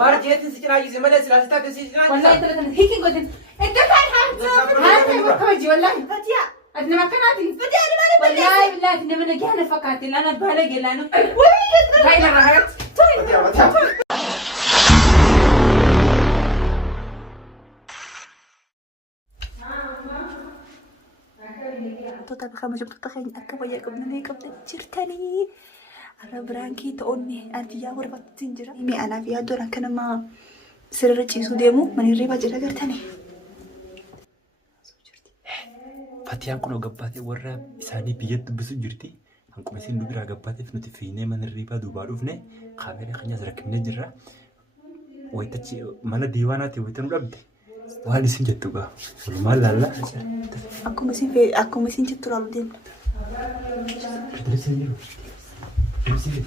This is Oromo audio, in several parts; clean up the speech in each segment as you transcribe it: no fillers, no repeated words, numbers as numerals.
أمبار جيت سجنا يجي مدرسة لا ستة سجنا والله أنت هيك قلت أنت كان هذا وكوجي والله فتيا أدنى ما كانتي فتيا أنا مالي والله بالله إني من جهنا فكرت إن أنا بهلق لأنه هاي لا راحت طب خمس جبت تخين أكبر يا قبل جرتني على برانكي تقولني أنت يا وربة تنجرا مي أنا في هدول كنا ما سررتي سوديمو من الريبة جرا جرتني فتيان كنا قبّاتي ورّا إساني بيجت بس جرتي هنكم مسين نبرة قبّاتي في نتفينه من الريبة دوباروفنه خابري خنيا زركمنه جرا ويتشي من الديواناتي ويتنربد وهذا سنجتوبا والله لا لا أكو مسين جتوا الدين درسني درسني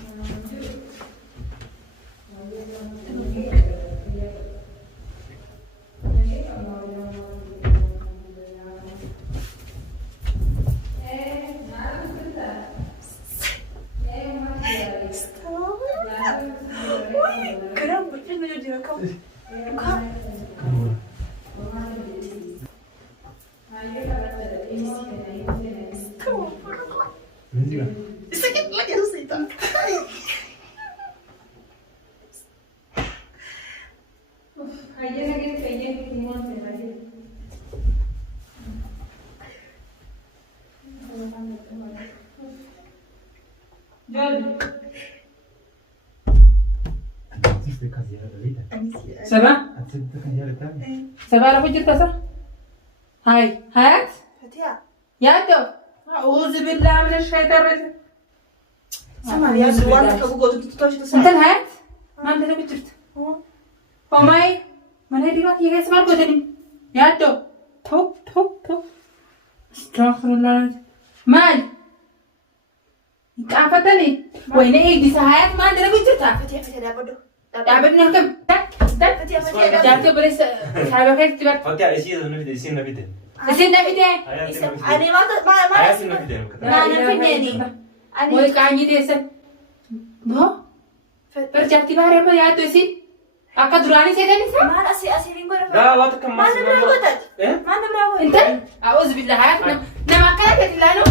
كلام بالفيلم يجي لكم سكت لك يا رصيدة سبا سبا راح جرت صح هاي هات فتيا يا تو أعوذ بالله من الشيطان الرجيم سمع يا زوان كابو تطوش أنت تسمع هات ما أنت تبي جرت وماي من هذي الوقت يجي سمع قدني يا تو توك توك توك استغفر الله مال كافتني وين إيه بساعات ما أنت تبي جرت فتيا لا بدو يا بدنا كم فتيا جاتو بريس سايبا كيف تبى فتيا إيشي نبيته إيشي نبيته نسينا بدي أنا ما إيشي نبيته ما أنا فيني وي كاني ديسن بو برجعتي بحر يا يا توسي أكا دراني سيدا نسا ما أسي رينغو لا وقت كم ما نبراغوتك إيه ما نبراغوتك انت أعوذ بالله هات نما كانت تلانو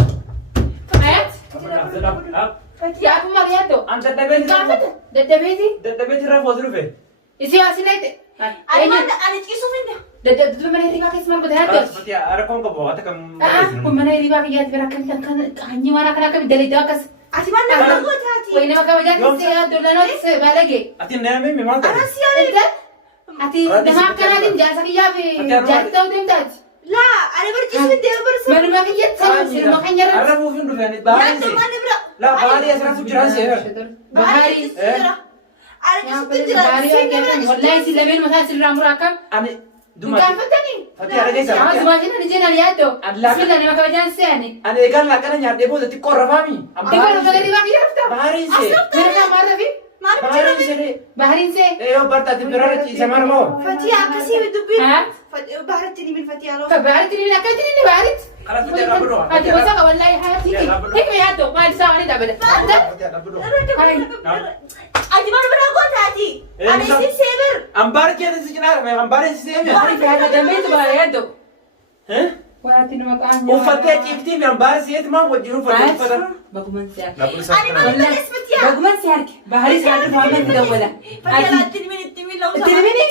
هات يا أبو مرياتو أنت تبين كافته دتبيتي تبين ترى فوزلو فين إسي واسينايت أنا تكيسو فين دت من هيري باكي اسمه بدهاتو فتيا أركون كبوا هذا كم ومن هيري باكي جات براكن كان عني وانا كنا كم دليل دواكس أتي ما نبراغوتك وين ما كوجات سيا دولانو بالغي أتي نامي مما أنا تبي سياري أتي دماغ كنا دين جالسة كيا في جالسة ودين تاج لا أنا برجع في الدير برسم من ما كيا تسوي ما كان يرد أنا مو فين دفعني لا بارين أنت ما نبرا لا باري أسرع فجران سير بهاري أنا بهاري والله سلمين مثلا سلام راكم أنا دوما كان فتني فتيا رجع يا سامي زواجنا نجينا الياتو الله. بسم الله ما كوجان سياني أنا يقال لك أنا يا ديبو تتي كورة فامي تقول له غيري باقي يرفتا بارين سي من كان مره في بارين سي بهارين سي إيه برتا تبرر سمار مو فتيا كسي بدبي ها بهرتني من فتيا لو فبهارتني من اكلتني بهارت خلاص فتيا ربرو هاتي وسخه والله حياتي هيك ياتو ما تساوي دابا فتيا ربرو أتي ما نبراغوتك أنا يصير سيبر أمبار كده سجنار ما أمبار سيمي هاري في هذا دميت بهارياتو ها وهاتي مكان وفتيا كيفتي من أمبار سيد ما وجهه فتيا فتيا بقومن سيارك لا بس أنا ما والله نبغى فتيا بقومن سيارك بهاري سيارك فاهمة تدولا فتيا لا تلمين لو تلميني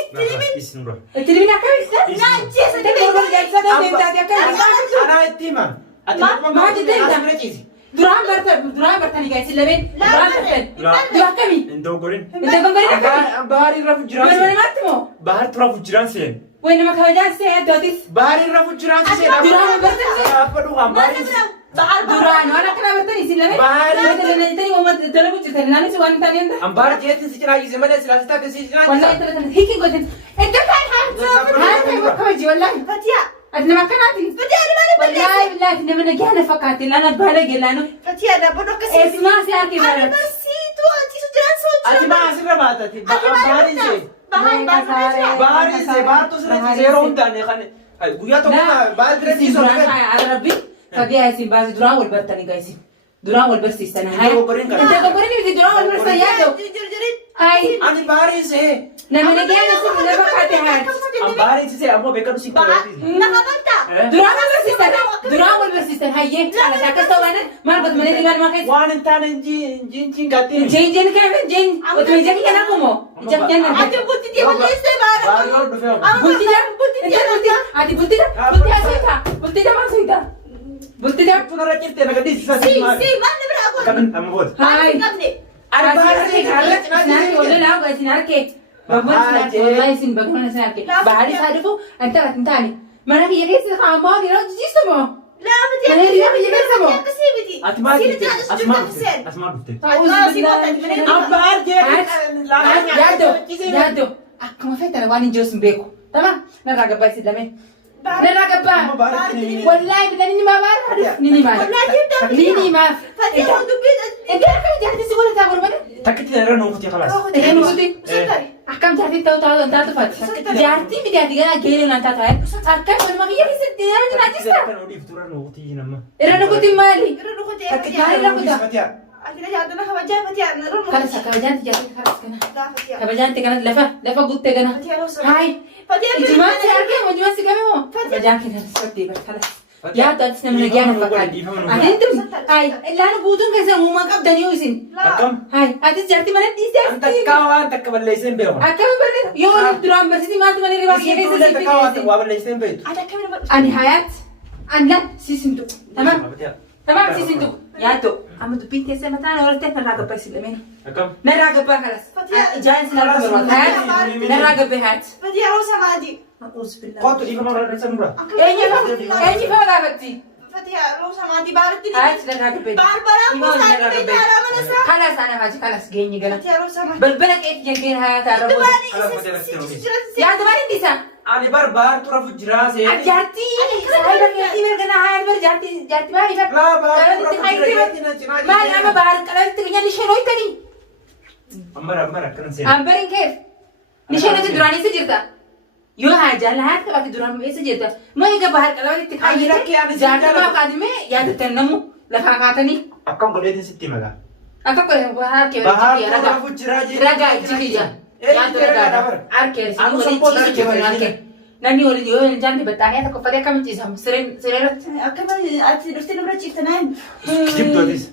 اسمه تلميني أكاوي لا جيس انت بقول جالسة دميت تاتي أكاوي أنا التيمة ما جديد درام برتني جاي سلمين درام برتن دوا كمي إنتوا قولين انت بقولي بحر رف من جيران وين ماتمو بحر ترف جيران سين وين ما كوجان سي دوتيس بحر رف جيران سين درام برتن apa doh gambar دران وانا كنا برتني سلمين بحر تاني وما تلو جرتني ناني سواني تاني انت ambar dia tu sih lagi zaman dia selasa tak sih lagi والله انت هيك قلت انت كان هات كوجي والله فتيا أدنى ما كانت فتيا أنا ما نبغى والله بالله إن من جهنا فكرت إن أنا بهلق لأنه فتيا أنا بدو كسي اسمع سيارك أنا بارد نسيتو أنتي سجلان صوت Ati masih berapa tadi? Bahar ini, bahar bahar tu sudah zero undan ya kan? Gue tuh mah bahar berarti دران soalnya. هاي على ربي فدي هاي باز دران والبرتني جايسين دران والبرسي السنة هاي Itu gogorin kan? أنت بقولني بدي دران والبرسي ياتو جرجرين هاي Ani baarisee. Nama nageenya sun nama kaate haati. An baarisee ammoo beekanu si qabaati. Duraan wal barsiistan hayyee caalaa akkas ta'uu baannaan maal goota malee dhiibaan maa keessa. Waan hin taane injiin gatiin. Jeen kana jeen otoo ija kiyya naa kumoo ija kiyya naa. Ati bultii balleessee baara. Baarii ol dhufee. Ati bultii asootaa bultii maa asootaa. Bultii Tu narra ciftee naga dhiisisaa Si manni biraa godhu. Kamin amma boota. Haay. Ani baarisee kaarra Sinarkee wala laawu isin harkee. Wallahi isin bakka isin harkee. Bahari isaa dhufu anta kan taane. Mana kiyya keessa kaamaa yeroo jijjiistu moo? Laafati Mana kiyya keessa moo? akkasii miti. Ati maal jettee? Asmaa dhuftee. Abbaan jee. Yaaddo akkuma feetan waan hin jiruus hin beeku. Tamam narraa gabbaa isin lameen. Narraa gabbaa. Wallahi bitanii ni maabaara. Ni maaf. Ni maaf. Fatii haa dubbii. Iddoo akkam jaartii si godhataa barbaade? Takkitti irra nuufuti khalaas. Ee nuufuti. Akkam jaartii ta'uu taatu faati. Jaartii miti ati gara geelee naan taatu haa. Akkam walumaa kiyya keessatti irra jiraachista. Kan oliif tura nuufuti nama. Irra nukuti maali? Irra dhukutee. Maali lakuta? Akina jaadana kabajaa fatii haa irra dhukutee. Kalas kabajaanti jaartii kalas kana. Laafati haa. Kabajaanti kana lafa guuttee kana. Fatii haa rosa. Haay. Fatii haa Ijumaan si argee ijumaan si qabee moo? Kabajaan keenya sirrii bar kalas. Yaaddu atis namni nagayaan fakkaatu. Atiin tun haay illaan guutuun keessa uumaa qabdanii yoo isin. Akkam? Haay atis jaartii mana dhiistee. An takkaa waan takka balleessee hin beeku. Akkam barreessa yoo waliin duraan barsiisii maaltu malee ribaa kiyya keessa Isiin si takkaa fideesse. waa balleessee hin beektu. Ada kami nama. Ani hayaat anlan siisintu. Tamam tamam siisintu. Yaaddu amma dubbiin teessee mataa na walitti narraa gabbaa isin lameen. Akkam? Narraa gabbaa kalas. Ijaan isin argaa barbaadu. Hayaat narraa gabbee hayaat. Fatii haa rosa maati. Kootu dhiifama irra dhasa nurra. Eenyu faa gaafatti? Fatii haa rosa maati baaritti. Hayaat narraa gabbee. Barbaraa kuusaa dhufee jaalaa mana isaa. Kalas ana haji kalas geenye gala. Fatii haa rosa maati. Balbala keetti jengeen hayaat arra booda. Yaaddu maal inni isaa? Ani barbaar tura fujiraa see. Jaartii saayiba keetii mirgana hayaat bar jaartii maali fat? Maali amma bahar qalatti keenyaan ishee nooytanii? Ambara akkanan see. Ambariin keef ishee nuti duraan isa jirta. Yoo haajala hayaat qabate duraan isa jirta. Moo egaa bahar qalatti kaayite jaartii kaadimee yaadatan namu lafaa kaatanii. Akkam godheetiin sitti magaa. Akka qolee bahar kee Bahar tura fujiraa jee. ragaa ijjiirija. Yaaddu ragaa arkee siin waliin ciisu arkee. Namni waliin yoo hin jaanne battaanii tokko uffatee akkamitti ciisamu sireerratti. Akkamitti ati dhuftee nama ciiftanaan. Kijibdootis.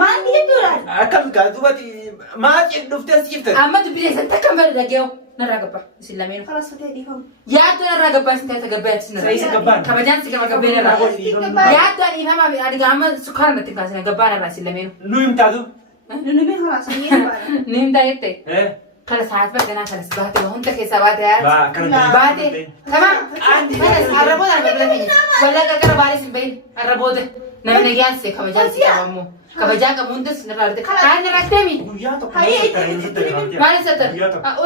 Maal jechuudhaan? Akkam gaa duubatti maal dhuftee ciiftan? Amma dubbii keessatti akka bari dhageewu narraa gabbaa isin lameen. Kalas fatee dhiifamu. Yaaddu narraa gabbaa isin ta'e gabbaa isin narraa. Isa gabbaan. Kabajaan si gama gabbee narraa. Yaaddu ani ifamaa adiga amma sukkaara natti kaasina gabbaa narraa isin lameen. Nu himtaatu? Nunumi kalas ni baara. Ni himtaa jettee. Kala saat baganaa kalas baate hunda keessaa baate yaaddu. Baate. Tamam. Arraboota argabila keenya. Walaa gargara baalee sin bahin. Arraboota. Namni nagaan see kabajaan si qabamu. Kabajaa qabu hundas narraa dhute. Kaan narraa deemi. Guyyaa tokko. Maal isa ta'e?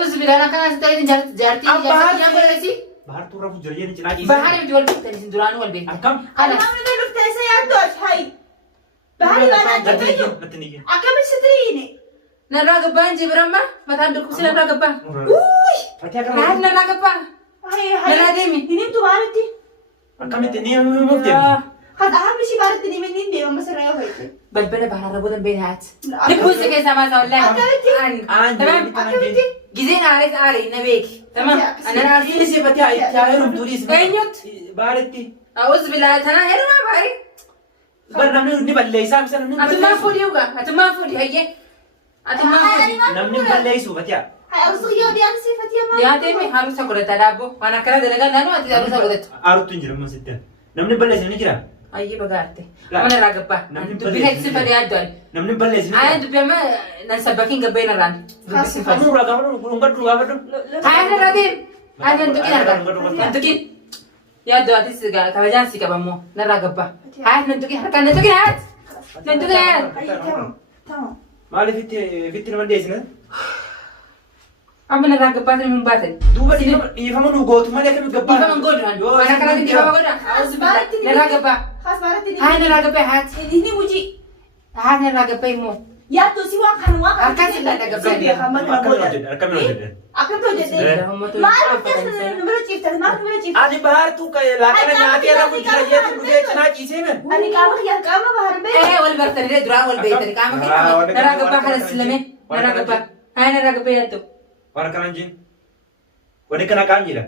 Uzu bilaan akkanaa si ta'e jaartii nyaan godhasi. Bahar tura fujiraa jee cinaa ciise. Bahari miti wal beektan isin duraanuu wal beektan. Akkam? Kalas. Namni dhuftee isa yaaddu hayi. Bahari baanaa jirtu. Akkamitti sitiriini? Narraa gabbaan jibiramma mataan dhukkubsi narraa gabbaa. Fatii Haat narraa gabbaa. Narraa deemi. Hiniimtu baaritti. akkamitti ni mufteemti. Haadha hammi si baaritti ni minni deema masirraa yoo fayyade. Balbala bahararra boodan beena haati. Lubbuun si keessaa maasaa wallaahi. Akkamitti? Gizeen aarees aaree na beeki. Tamam. Anan aarsii. Inni si fatii yaa heerumtuudhiis. Eenyutti? Baaletti. Awus bilaa tanaa heerumaa baarii. Bar namni ni balleessaa bisa namni Atummaa fuudhii ugaa. Atummaa fuudhii hayyee. Atummaa fuudhii. namni balleessu fatii. Hayi awusu yoo diyaan si fatii amma. Dhiyaatee mi haruusa godhata daabboo. Waan akkana dalagaa naannoo ati haruusa godhatu. Aarutti hin jiru amma sitti. Namni balleessu ni jira. Ayyee bagaarte. Mana irraa gabbaa. Dubbii heeksi fadee addoon. Namni balleessu ni Ayah jira. dubbii amma nan sabbakiin gabbee narraan. Dubbii si fadee. Kamu gaafadhu ungadhu gaafadhu. Ayah narraa deem. Ayah nan tuqin argaa. Nan tuqin. Yaaddoo atis kabajaan si qabammoo narraa gabbaa. Ayah nan tuqin harkaan nan tuqin ayat. Nan tuqin ayat. Tamam. Maaliif fitti nama deessina? Amma narraa gabbaa sana hin baatan. Duuba dhiifama nu gootu malee akkamitti gabbaa? Dhiifama godhan. Waan akkanatti dhiifama godhan. Narraa gabbaa. Has baaritti ni. Ayah narraa gabbaa ayat. Ini muji. Ayah narraa gabbaa immoo. Yaaddu si waan kan waan kan. Harkaan si laata gabbaa. Akkamitti hojjedhe? Akkamitti hojjedhe? Maal hojjedhe numero ciiftan maal numero ciiftan? Ani bahartuu laaqana nyaatee irra fujjira jeetu dhufee cinaa ciisee men. Ani qaama kiyyaa qaama bahar bee. Wal bartanii duraan wal beeytanii qaama keenya narraa gabbaa kana silame narraa gabbaa. Ayah narraa gabbaa yaaddu. Warra kanaan jiin. Wanni kana qaanyiidha.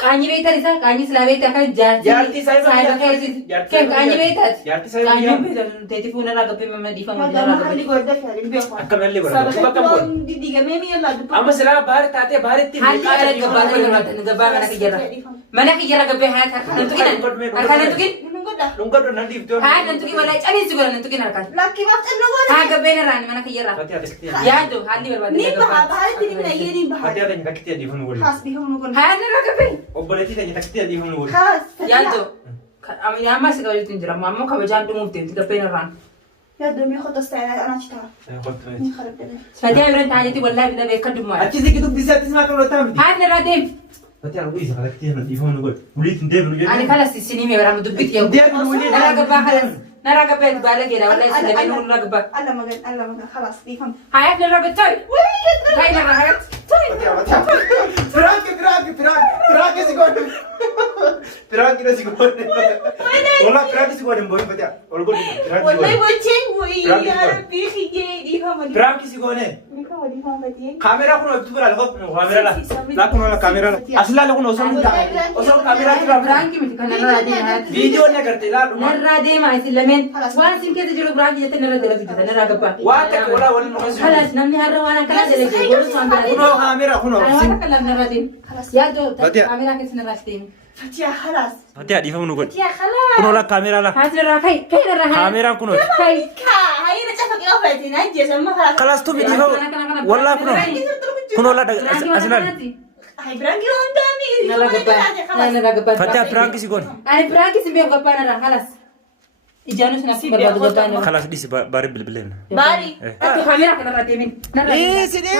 Qaanyi beektaa isaa qaanyi silaa beektaa kan Jaartii isaa irra saayiba keessi. Kan qaanyi beektaati. Jaartii isaa irra Qaanyi beektaa teetii fuula irraa gabbee mamma dhiifama Madda irraa mahalli gabbee. godda fiyaarin beeku. Akkamallee barbaada. Bakka bu'u. Didigamee mi'a laaddu. Amma silaa baari taatee baaritti. Haalli ala gabbaa ta'e barbaada gabbaa mana kiyyarra. Mana kiyyarra gabbee haa harkaan tuqin. Harkaan tuqin. Lungadho nan dhiiftoon. Haa nan tuqin walaa caliinsi godha nan tuqin harkaan. Lakkii maaf xannoo godha. Haa gabbeen irraan mana kiyyarra. Fatiyaa takkitee. Yaaddo haalli barbaada Ni baha gabbaa. bahaatti ni mina iyyee ni baha. Fatiyaa tanya takkitee adiifamnu waliin. Haas bihamu kun. Haa irra gabbee. Obboleettii tanya takkitee adiifamnu waliin. Haas. Yaaddo. Amma si kabajuutu hin jira ammoo kabajaan dhumuuf deemti gabbeen irraan. Yaaddo mi khotos ta'e anachi ta'a. Ni kharabdane. Fatiyaa biran taa'aa jetti wallaahi bila beekan dhummaa. Achi siqi dubbisee attis maa kan lotaa miti. Haa irra deemi. Fatiyaa uwwisa takkitee adiifamnu godhe. Uliit hin deemnu jedhu. Ani kalas isinii mee baramu dubbiti yoo. Deemnu waliin. Nara gabbaa kalas. Nara gabbaa baala geedha wallaahi isin deemee nurra gabbaa. Alla magan khalas bifam. Hayat nara gabbaa. Hay nara hayat. Piraanki si godhe. Piraanki na si godhe. Ola piraanki si godhe mboyin Fatiyaa. Ol godhe piraanki si Wallahi godhe. boceng boy ya rabbi khije bifam. Piraanki si godhe. Bifam badiye. Kamera kun waktu berapa? Kamera lah. Lah kun lah kamera lah. Asli lah kun osong kamera tu lah. Biraanki miti kan narraa deema hayat. Video ni agartee lah. Narraa deema isin lameen. Waan isin keessa jiru biraanki jettee narra dalagu jira narraa gabbaa. Wah tak olah wal nukas. Kalas namni har'a waan akkanaa dalagee godhu waan biraa Kuno kamera kuno. Ani waan akka narraa deema. Yaaddo Fatiyaa. kaameraa keessa narraas deemi. Fatia khalas. Fatiyaa di famu nukat. Ya khalas. Kuno lah kamera lah. Haas narraa kai narraa hayat. Kamera kuno. Kai. Ka hayna chafa ke ofati na je sama khalas. Kelas tu di famu. Wallah kuno. Kuno lah asli lah. Ay brangi onda mi. Narraa gabbaa. Narraa gabbaa. Fatiyaa piraanki si godhe. Ani biraanki sin beeku gabbaa narraa kalas. Ijaanu sin akka barbaadu gabbaa narraa. Kelas di si bari bilbilan. Bari. Kameraa kanarraa deemin. Narraa deemin. Sini.